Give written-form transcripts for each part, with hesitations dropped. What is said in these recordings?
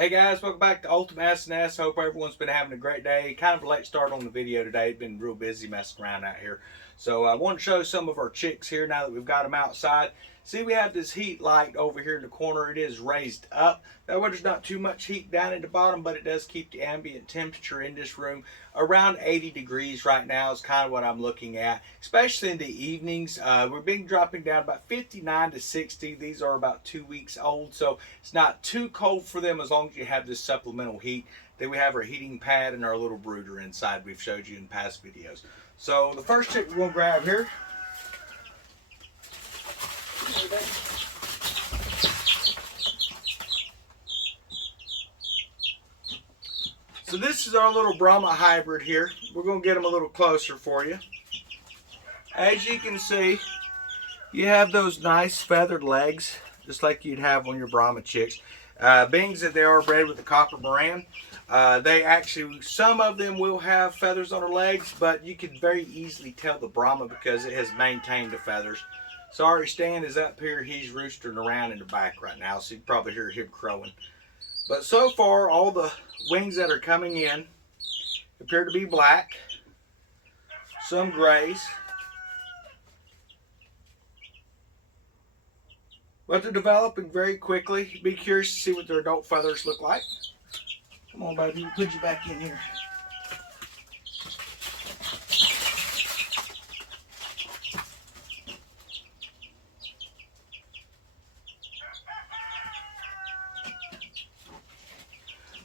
Hey guys, welcome back to Ultimate S&S. Hope everyone's been having a great day. Kind of a late start on the video today. Been real busy messing around out here. So I want to show some of our chicks here now that we've got them outside. See, we have this heat light over here in the corner. It is raised up. That way there's not too much heat down at the bottom, but it does keep the ambient temperature in this room around 80 degrees right now is kind of what I'm looking at, especially in the evenings. We're being dropping down about 59 to 60. These are about 2 weeks old, so it's not too cold for them as long as you have this supplemental heat. Then we have our heating pad and our little brooder inside we've showed you in past videos. So the first chick we're going to grab here. So this is our little Brahma hybrid here. We're going to get them a little closer for you. As you can see, you have those nice feathered legs, just like you'd have on your Brahma chicks. Being that they are bred with the copper Moran, they actually, some of them will have feathers on their legs, but you can very easily tell the Brahma because it has maintained the feathers. Sorry, Stan is up here. He's roostering around in the back right now, so you can probably hear him crowing. But so far, all the wings that are coming in appear to be black, some grays. But they're developing very quickly. Be curious to see what their adult feathers look like. Come on, baby, we'll put you back in here.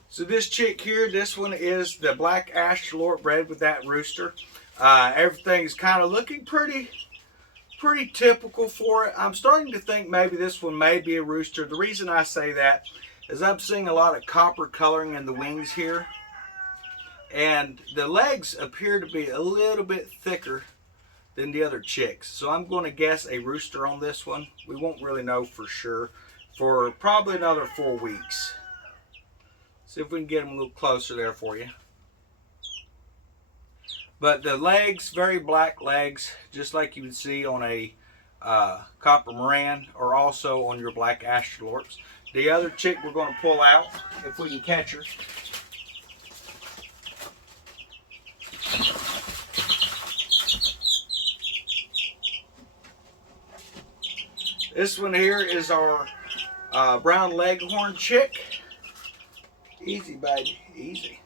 So this chick here, this one is the black Ashtalort bred with that rooster. Everything's kind of looking pretty typical for it. I'm starting to think maybe this one may be a rooster. The reason I say that is I'm seeing a lot of copper coloring in the wings here. And the legs appear to be a little bit thicker than the other chicks. So I'm going to guess a rooster on this one. We won't really know for sure for probably another 4 weeks. See if we can get them a little closer there for you. But the legs, very black legs, just like you would see on a copper Moran or also on your black Ashtalorts. The other chick we're going to pull out, if we can catch her. This one here is our brown leghorn chick. Easy, baby, easy.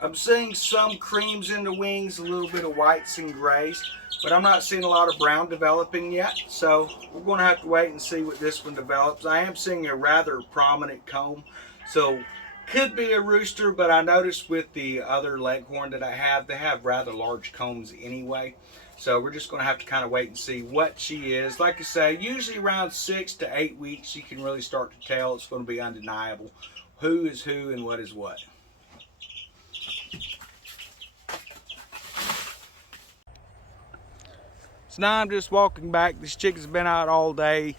I'm seeing some creams in the wings, a little bit of whites and grays, but I'm not seeing a lot of brown developing yet, so we're going to have to wait and see what this one develops. I am seeing a rather prominent comb, so could be a rooster, but I noticed with the other leghorn that I have, they have rather large combs anyway. So we're just going to have to kind of wait and see what she is. Like I say, usually around 6 to 8 weeks, you can really start to tell. It's going to be undeniable who is who and what is what. So now I'm just walking back. This chick has been out all day.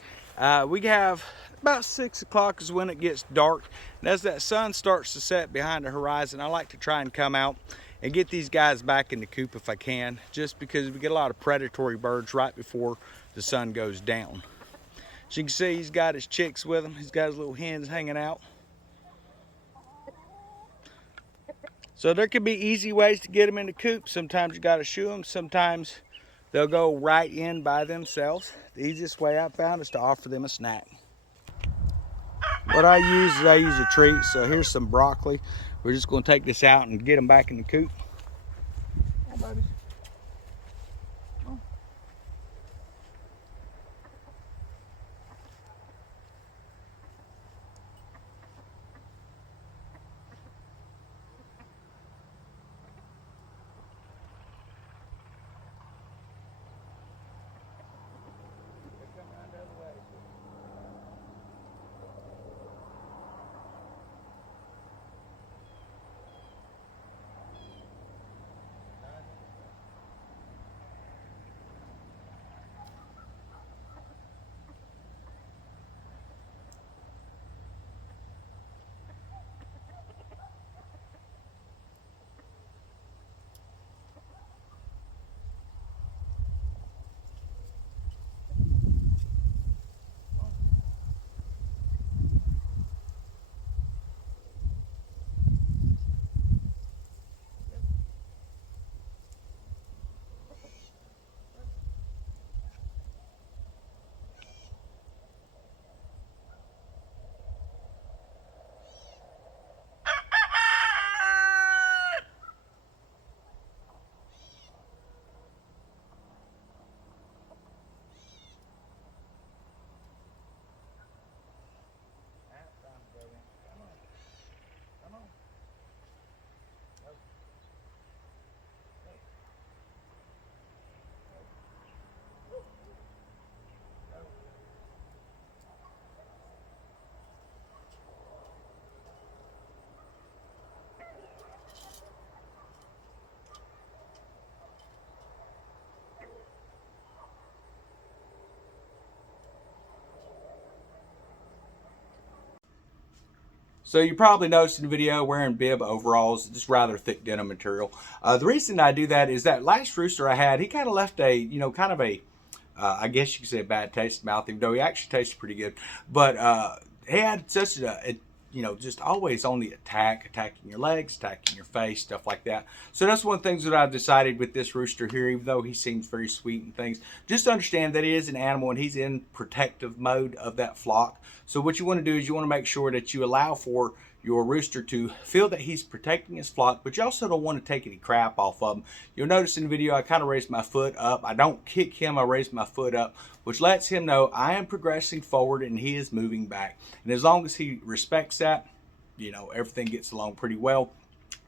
We have about 6 o'clock is when it gets dark. And as that sun starts to set behind the horizon, I like to try and come out and get these guys back in the coop if I can, just because we get a lot of predatory birds right before the sun goes down. As you can see, he's got his chicks with him. He's got his little hens hanging out. So there could be easy ways to get them in the coop. Sometimes you got to shoo them. Sometimes they'll go right in by themselves. The easiest way I found is to offer them a snack. What I use is a treat. So here's some broccoli. We're just going to take this out and get them back in the coop. Come on, baby. Come on. So you probably noticed in the video wearing bib overalls, just rather thick denim material. The reason I do that is that last rooster I had, he kind of left a, kind of a, I guess you could say a bad taste in the mouth, even though he actually tasted pretty good. But he had such just always on the attack, attacking your legs, attacking your face, stuff like that. So that's one of the things that I've decided with this rooster here, even though he seems very sweet and things, just understand that he is an animal and he's in protective mode of that flock. So what you want to do is you want to make sure that you allow for your rooster to feel that he's protecting his flock, but you also don't want to take any crap off of him. You'll notice in the video I kind of raised my foot up. I don't kick him, I raise my foot up, which lets him know I am progressing forward and he is moving back. And as long as he respects that, everything gets along pretty well.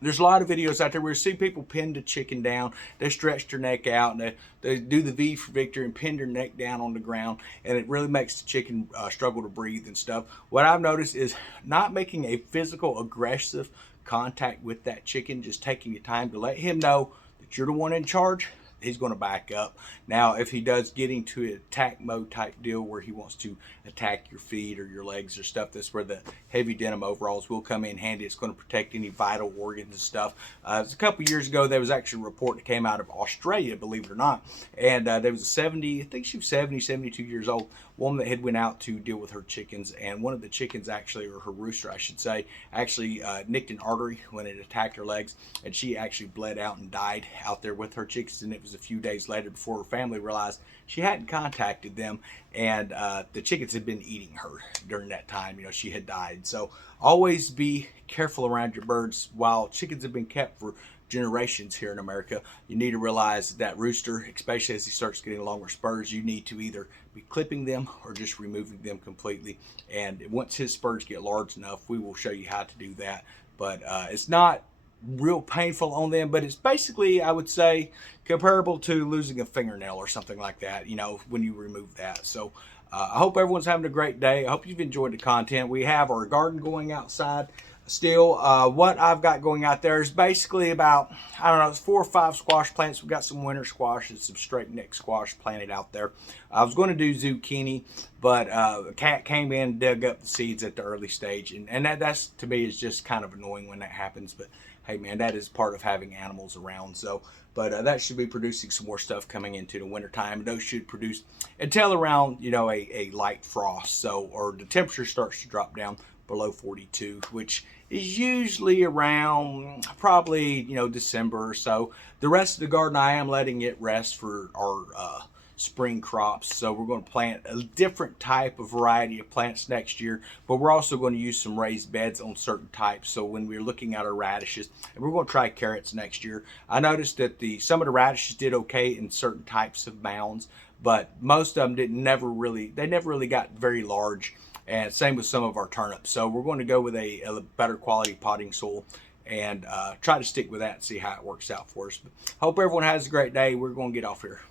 There's a lot of videos out there where you see people pin the chicken down, they stretch their neck out, and they do the V for Victor and pin their neck down on the ground, and it really makes the chicken struggle to breathe and stuff. What I've noticed is not making a physical aggressive contact with that chicken, just taking your time to let him know that you're the one in charge. He's going to back up. Now, if he does get into an attack mode type deal where he wants to attack your feet or your legs or stuff, that's where the heavy denim overalls will come in handy. It's going to protect any vital organs and stuff. It was a couple years ago, there was actually a report that came out of Australia, believe it or not, and there was a 72 years old woman that had went out to deal with her chickens, and one of the chickens actually, or her rooster I should say, actually nicked an artery when it attacked her legs, and she actually bled out and died out there with her chickens. And it was a few days later before her family realized she hadn't contacted them, and the chickens had been eating her during that time. She had died. So always be careful around your birds. While chickens have been kept for generations here in America, you need to realize that rooster, especially as he starts getting longer spurs, you need to either be clipping them or just removing them completely. And once his spurs get large enough, we will show you how to do that. But it's not real painful on them, but it's basically, I would say, comparable to losing a fingernail or something like that, when you remove that. So I hope everyone's having a great day. I hope you've enjoyed the content. We have our garden going outside still. What I've got going out there is basically about, I don't know, it's 4 or 5 squash plants. We've got some winter squash and some straight neck squash planted out there. I was going to do zucchini, but a cat came in and dug up the seeds at the early stage, and that's to me is just kind of annoying when that happens. But hey man, that is part of having animals around. So but that should be producing some more stuff coming into the winter time. Those should produce until around a light frost, so, or the temperature starts to drop down below 42, which is usually around probably December or so. The rest of the garden I am letting it rest for our spring crops, so we're going to plant a different type of variety of plants next year, but we're also going to use some raised beds on certain types. So when we're looking at our radishes, and we're going to try carrots next year, I noticed that some of the radishes did okay in certain types of mounds, but most of them never really got very large. And same with some of our turnips. So we're going to go with a better quality potting soil and try to stick with that and see how it works out for us. But hope everyone has a great day. We're going to get off here.